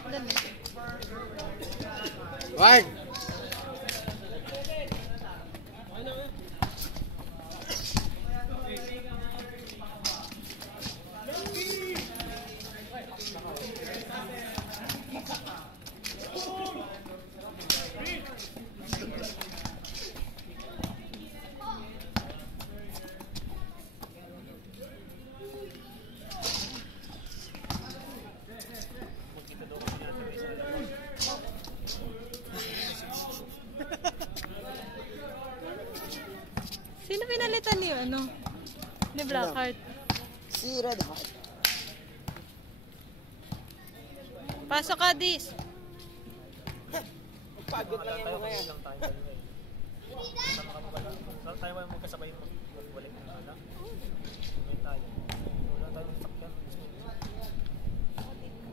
Bakit dun? Wag! Sino pinalitan niyo, ano? Ni Blackheart? Si Redheart. Pasok ka, Dis. Pagod lang yung ngayon. Saan tayo ba magkasabay magbalik ng anak? May tayo. Wala tayong sakyan.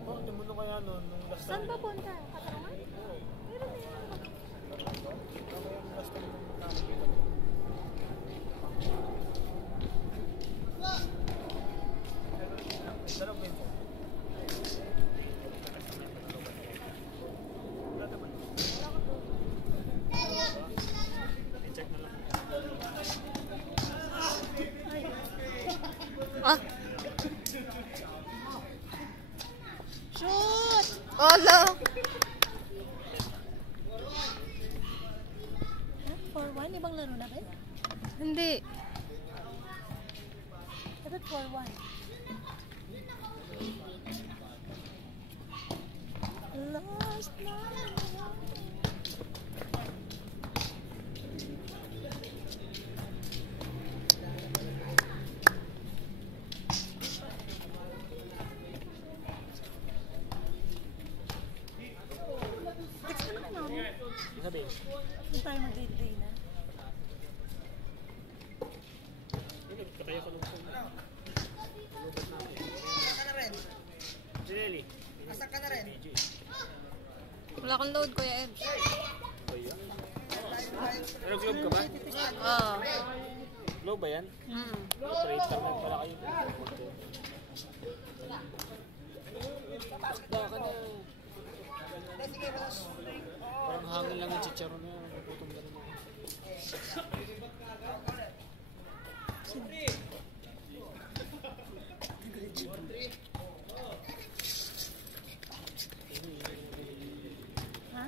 Oh, di mo na kaya nun. Saan ba punta? Katarungan? Oo. Meron na yan. Ah! Shoot! Oh, no! 4-1? Ibang laro na ba? Hindi. Dapat 4-1. Last night. Sabihin. Hindi tayo mag-day na. Kataya ko nung Asa ka na rin? si Nelly. Asa ka na rin? Wala akong load, Kuya Ed. Pero globe ka ba? Oo. Globe ba yan? Operator na pala kayo. Baka na. Sige, boss. Parang hangin lang yung chicharon na yan. Putong gano'n ako. Ha?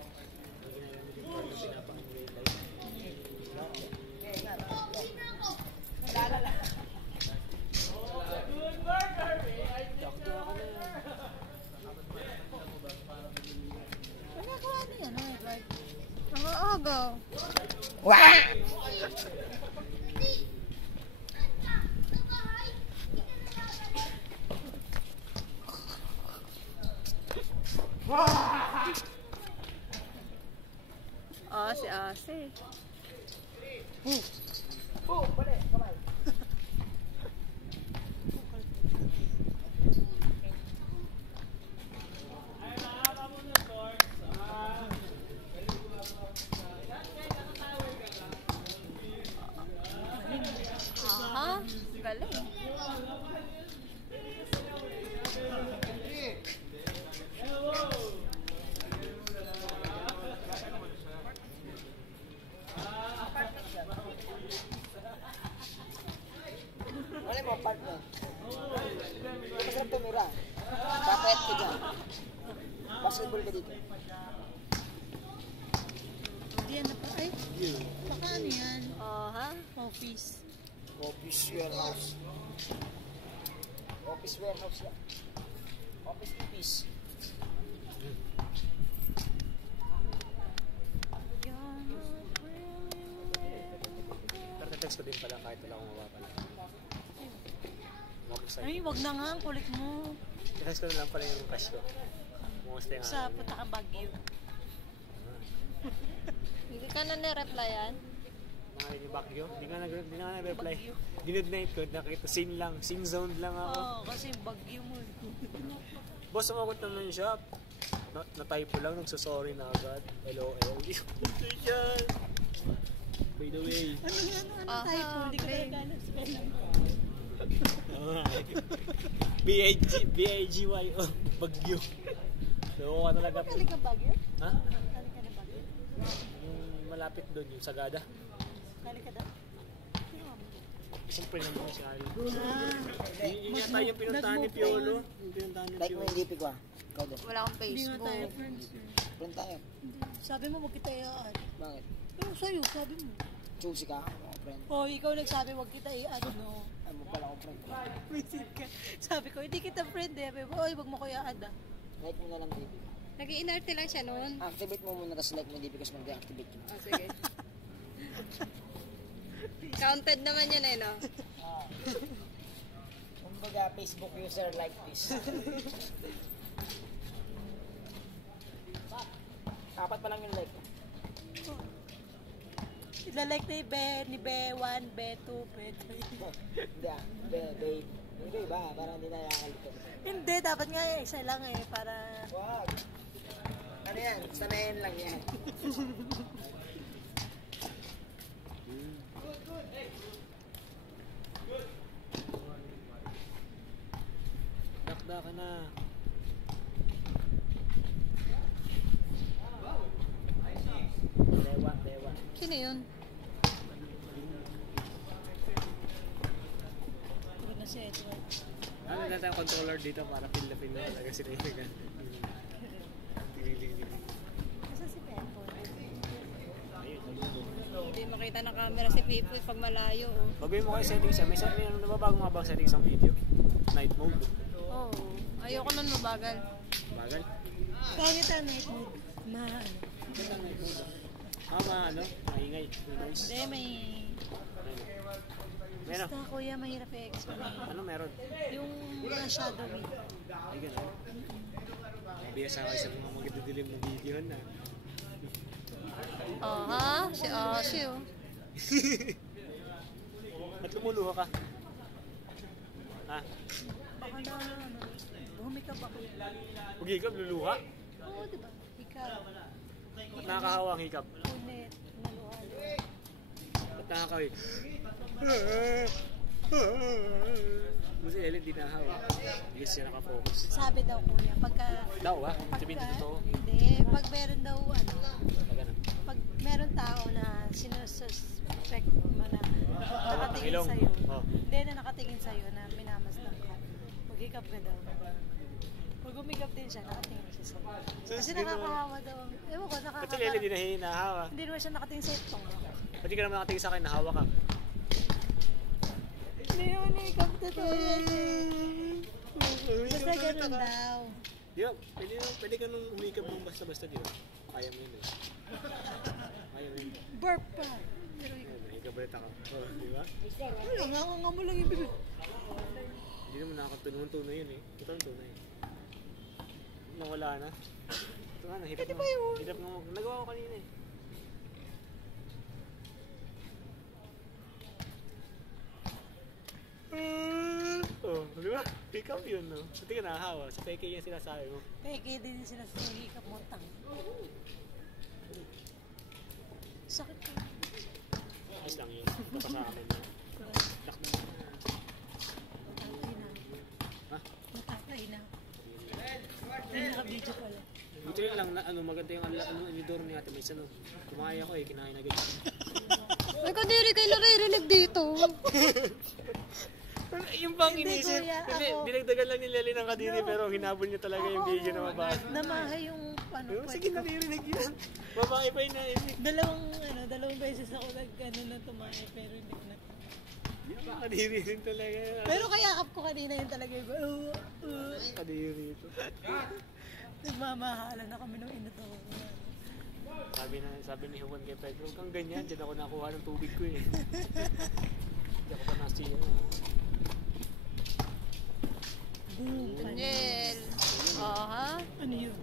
Nagawa na yan, right? Ang agaw. Wah! Ase, ase. Balik, kamay. Aha, galing. Wala mo, partner. Masarap tumira. Kapet ka dyan. Basketball ka dito. Diyan na pa. Ay, baka ano yan? Ha? Office. Office warehouse. Office warehouse lang. Office office. Pero text ko din pala kahit wala akong mababa pala. Ay, wag na nga. Ang kulit mo. Text ko na lang pala yung crush ko. Kumusta yung Sa punta ka Baguio. Hindi ka na nireply-an? mga yung Baguio. Hindi nga nag-reply. Dinidnight ko. Nakita scene lang. Scene zone lang ako. Oo, kasi Baguio mo. Boss, sumagot naman siya. Na-typo lang. Nagsasorry na agad. LOL. Yan. By the way. Ano typo? Hindi ka talaga nag-spell. B-I-G-Y-O. Bagyo. Loko ka talaga. Galing ka Baguio? Ha? Galing ka na Baguio? Yung malapit doon, yung Sagada. Galing ka daw? Siyempre naman si Ali. Ah, Yun yata yung pinuntahan ni Piolo. Yung pinuntahan ni Like mo Piolo. yung DP ko ah. Ikaw din. Wala akong hindi nga tayo Facebook. friends. Friend tayo. Sabi mo, wag kita i-add. Bakit? Pero sa'yo, sabi mo. Choosy ka, mga friend. Oh, ikaw nagsabi, wag kita i-add, no? Ay mo pala akong friend. Visit ka. Sabi ko, hindi kita friend eh. Sabi mo, oy, wag mo ko i-add ah. Like mo na lang DP. Nag-i-inarte lang siya noon. Activate mo muna, tapos like mo DP kasi mag-deactivate yun. Oh, sige. Counted naman yun eh, no? Kumbaga, Facebook user like this. Apat pa lang yung like. Ilalike ni Be 1, Be 2, Be 3. Hindi ah. Babe. Hindi ba? Parang hindi na nakakalito. Hindi, dapat nga isa lang eh, para... Wag. Ano yan? Sanayin lang yan. Dakda ka na. Dewa. Sino yun? Puro na si Edward. Ano na tayong controller dito para pil na talaga sila yung gan. Kasi si Pepo. Hindi makita ng camera si Pipoy pag malayo. Oh. Baguhin mo kayo settings siya. May ano na ba bago nga bang settings ang video? Night mode. Oh, ayoko nun mabagal. Bagal. Pangit ang night mode. Ano? Ganda ang night mode. Ano? Maingay. Noise. Hindi, may... Meron. Basta kuya, mahirap i-explain. Ano meron? Yung shadowy. Ay gano'n. Mabiyas ako sa mga magdidilim na video na. Oh, ha? Si Ashi, oh. Ba't lumuluha ka? Ha? Baka na, humikab ako. Huwag hikap, luluha? Oo, diba? Hikab. Ba't nakakahawa ang hikap? Ulit. Naluhal. Ba't nakakawig? Kasi Ellen di nahawa. Hindi siya nakafocus. Sabi daw kuya, pagka... Daw ba? Sabihin pagka- totoo. Hindi, pag meron daw, Pag ano? pag meron tao na sinususpect mo na nakatingin ilong. sa'yo, Oh. hindi na nakatingin sa'yo na minamasdan ka, maghikap ka daw. Pag umikap din siya, nakatingin siya sa'yo. Kasi nakakahawa daw. Ewan ko, Ba't si Ellen di nakakahawa. nahawa? Hindi naman siya nakatingin sa itong. Ba't di ka naman nakatingin sa akin, nahawa ka? Hindi naman nakikap na to. Basta ganun daw. Di ba? Pwede ka nung umikap ng basta-basta di ba? Kaya mo yun eh. Kaya mo yun. Burp pa. Pero Hikap ulit ako. Oh, di ba? nga mo lang yung bibig. Hindi naman nakakatunuan-tunay yun eh. Ito ang tunay. Nawala na. Ito nga, nahirap Pwede na. ba yun? Hirap nga. Nagawa ko kanina eh. Oh, di ba? Pick up yun, no? Hindi ka nakahawa. Sa peke yung sinasabi mo. Peke din sila sa hikap mo tang. Sakit ka. Ayos lang yun. Basta sa akin na. Takbo na. Matatay na. Ha? Matatay na. Ay, naka-video pala. Buti rin lang na maganda yung inidor ni Ate Maisa, no? Kumain ako eh, kinain agad. Ay, kadiri kayo naririnig dito. Yung bang Hindi, inisip, kuya, hindi, ako- dinagdagan lang ni Lely ng kadiri pero hinabol niya talaga yung video na babae. Namahay yung ano. Sige, naririnig yan. Babae pa yung nainig. Dalawang beses ako na tumahay pero hindi ko na. Yung mga kadiri rin talaga. Pero kayakap ko kanina yun talaga yung Kadiri ito. nagmamahalan na kami nung ina to. Sabi ni Juan kay Pedro, huwag kang ganyan, dyan ako nakuha ng tubig ko eh. Hindi ako pa nasiya. Boom. Daniel. Oh, ha? Ano yun?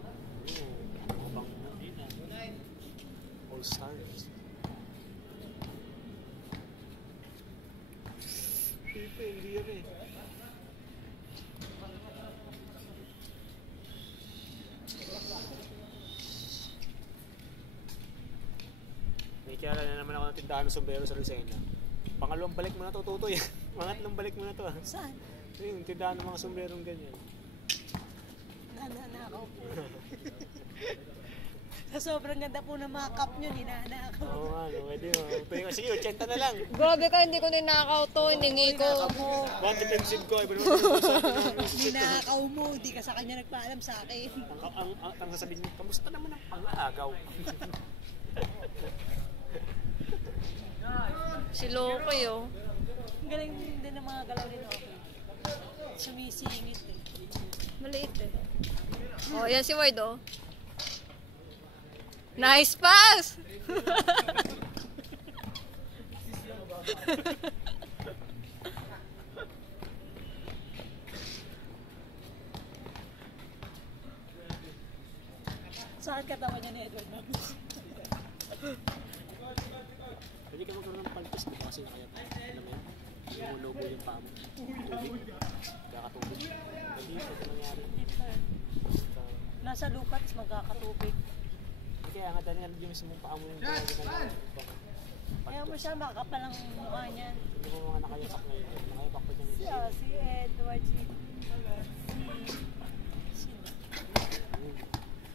Mabang na din ah. All stars. Pipe, hindi yan eh. May kilala na naman ako ng tindahan ng sombrero sa Lucena. Pangalawang balik mo na to, Tutoy. Pangatlong balik mo na to ah. Saan? Yung tindahan ng mga sombrerong ganyan. Nananakaw po. Sa sobrang ganda po ng mga cup nyo, ninanakaw. Oo nga, no, pwede mo. Sige, 80 na lang. Grabe ka, hindi ko ninakaw to. Hiningi ko. One defensive ko, iba naman. Ninakaw mo, di ka sa kanya nagpaalam sa akin. Ang sasabihin mo, kamusta naman ang pang-aagaw? Si Lokoy, oh. Ang galing din ng mga galaw nito. Sumisingit eh. Maliit eh. Oh, yan si Ward, oh. Nice pass! Saan katawan niya ni Edward Magus? Pwede ka magkaroon ng palpis mo kasi nakaya tayo. Alam mo yun? Lumulobo yung paa mo. Tubig. Kakatubig. Pwede yun, pwede nangyari. Nasa lupa, tapos magkakatubig. Kaya nga dahil nga yung mismong paa mo yung ginagawa. Kaya mo siya makakapal ang mukha niyan. Hindi mo mga nakayapak ngayon. Nakayapak pa dyan. Si Edward, sino?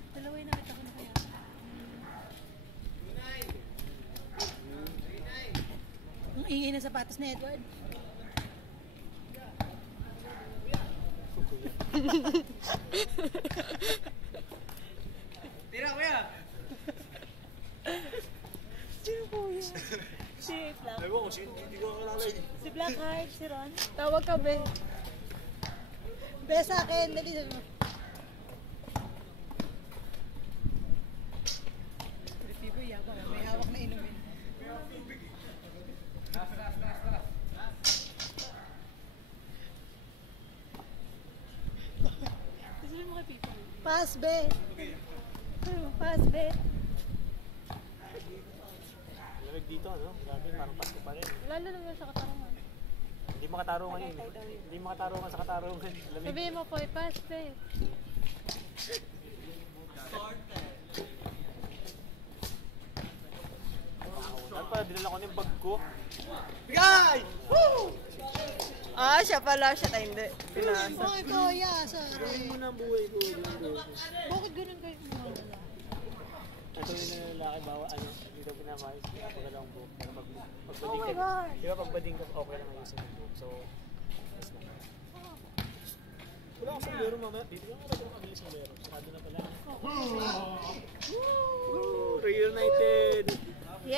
Dalawa yung nakita ko na kaya. Ang ingay na sapatos ni Edward. Tira, kuya! Sino po yun? Si Black. Ewan ko, hindi ko kalala yun. Si Blackheart, si Ron. Tawag ka, Ben. Be sa akin, dali sabi mo. Retibo, yabang. May hawak na inumin. Sabi mo kay Pipo. Pass, be. Pass, be. Lamig dito, no? Grabe, parang pasko pa rin. Lalo naman sa katarungan. Hindi makatarungan yun. Hindi makatarungan sa katarungan. Lamig. Sabihin mo po, pass, Ben. At pala, dinala ko na yung bag ko. Bigay! Ah, siya pala. Siya tayo hindi. Bakit kaya, Ano sorry. mo na ang buhay ko? Bakit ganun kayo mga Ito yung lalaki, bawa, ano, hindi daw pinamayos. Pagkadalawang buhok. Pero pagbading Oh my ka, God. di ba pagbading ka, okay lang ayusin yung buhok. So, yes na. Wala akong sombrero mamaya. Bibigyan ko na kami yung sombrero. Sarado na pala. Woo! Reunited! Yeah!